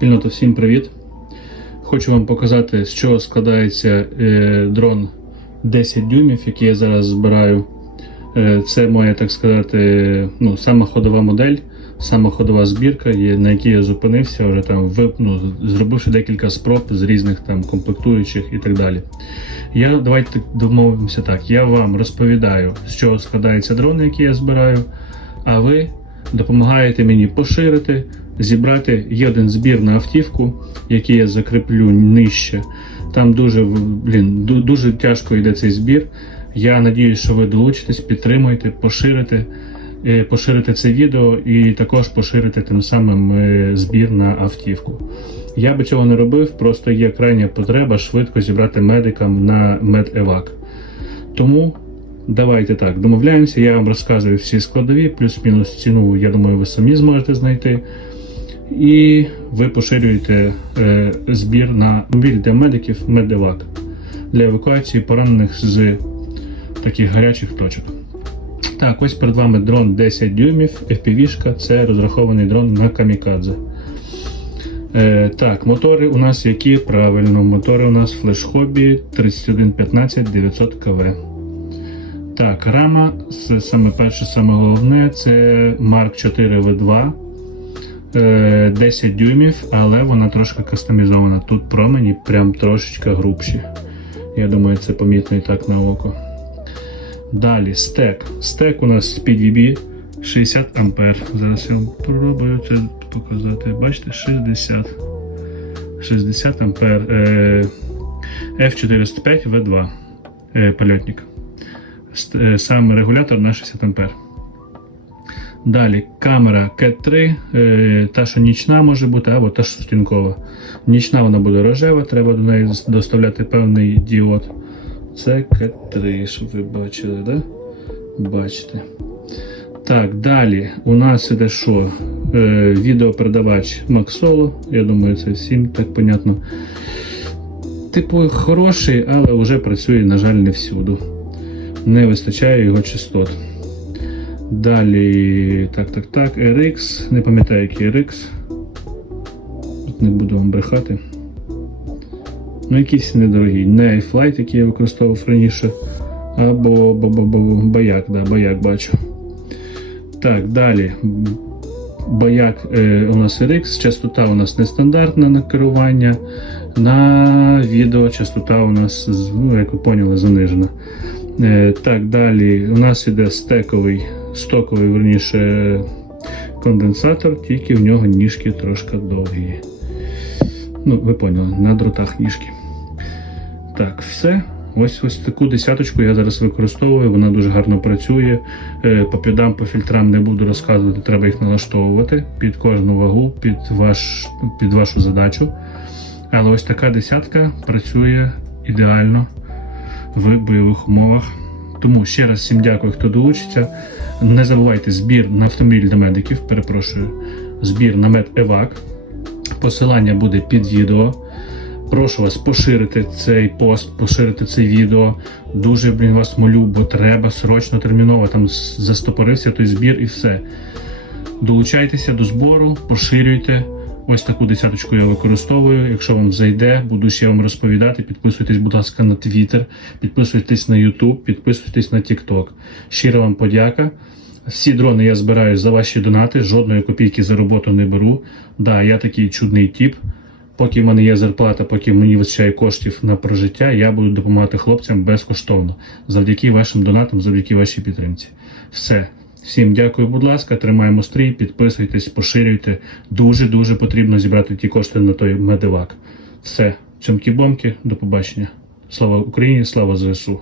Спільнота, всім привіт! Хочу вам показати, з чого складається е, дрон 10 дюймів, який я зараз збираю. Е, це моя, так сказати, ну, сама ходова модель, сама ходова збірка, на якій я зупинився, вже там вип- ну, зробивши декілька спроб з різних там комплектуючих і так далі. Я давайте домовимося так. Я вам розповідаю, з чого складається дрон, який я збираю, а ви допомагаєте мені поширити, зібрати. Один збір на автівку, який я закріплю нижче. Там дуже блін, дуже тяжко йде цей збір. Я надіюсь, що ви долучитесь, підтримуєте, поширите, е, поширите це відео і також поширите тим самим е, збір на автівку. Я би цього не робив, просто є крайня потреба швидко зібрати медикам на медевак. Тому давайте так, домовляємося, я вам розказую всі складові, плюс-мінус ціну, я думаю, ви самі зможете знайти. І ви поширюєте е, збір на мобіль для медиків медевак для евакуації поранених з таких гарячих точок. Так, ось перед вами дрон 10 дюймів, FPV-шка, це розрахований дрон на камікадзе. Е, так, мотори у нас які? Правильно, мотори у нас Hobby 3115 900 КВ. Так, рама, це саме перше, саме головне, це Mark 4 V2. Е, 10 дюймів, але вона трошки кастомізована. Тут промені прям трошечки грубші. Я думаю, це помітно і так на око. Далі стек. Стек у нас PDB 60 ампер. Зараз я спробую це показати. Бачите, 60. 60 ампер. Е, F405 V2 е, польотник. Е, Сам регулятор на 60 ампер. Далі камера CAT3, е, та, що нічна може бути, або та, що стінкова. Нічна вона буде рожева, треба до неї доставляти певний діод. Це CAT3, щоб ви бачили, да? Бачите. Так, далі у нас іде що? Е, відеопередавач Maxolo. Я думаю, це всім так понятно. Типу, хороший, але вже працює, на жаль, не всюди. Не вистачає його частот. Далі, так, так, так, RX, не пам'ятаю, який RX. От Не буду вам брехати. Ну, якийсь недорогий. Не iFlight, який я використовував раніше. Або бо, бо, бо, баяк, да, баяк бачу. Так, далі. Баяк е, у нас RX, частота у нас нестандартна на керування. На відео частота у нас, ну, як ви поняли, занижена. Е, так, далі у нас іде стековий, стоковий, верніше, конденсатор, тільки в нього ніжки трошки довгі. Ну, ви поняли, на дротах ніжки. Так, все. Ось ось таку десяточку я зараз використовую, вона дуже гарно працює. Е, По підам, по фільтрам не буду розказувати, треба їх налаштовувати під кожну вагу, під, ваш, під вашу задачу. Але ось така десятка працює ідеально в бойових умовах. Тому ще раз всім дякую, хто долучиться. Не забувайте збір на автомобіль для медиків. Перепрошую, збір на медевак. Посилання буде під відео. Прошу вас поширити цей пост, поширити це відео. Дуже блін вас молю, бо треба срочно терміново. Там застопорився той збір і все. Долучайтеся до збору, поширюйте. Ось таку десяточку я використовую. Якщо вам зайде, буду ще вам розповідати. Підписуйтесь, будь ласка, на Twitter, підписуйтесь на YouTube, підписуйтесь на TikTok. Щиро вам подяка. Всі дрони я збираю за ваші донати, жодної копійки за роботу не беру. Да, я такий чудний тип. Поки в мене є зарплата, поки мені вистачає коштів на прожиття, я буду допомагати хлопцям безкоштовно. Завдяки вашим донатам, завдяки вашій підтримці. Все. Всім дякую, будь ласка, тримаємо стрій, підписуйтесь, поширюйте. Дуже дуже потрібно зібрати ті кошти на той медивак. Все, цьомкі-бомки, до побачення. Слава Україні, слава ЗСУ.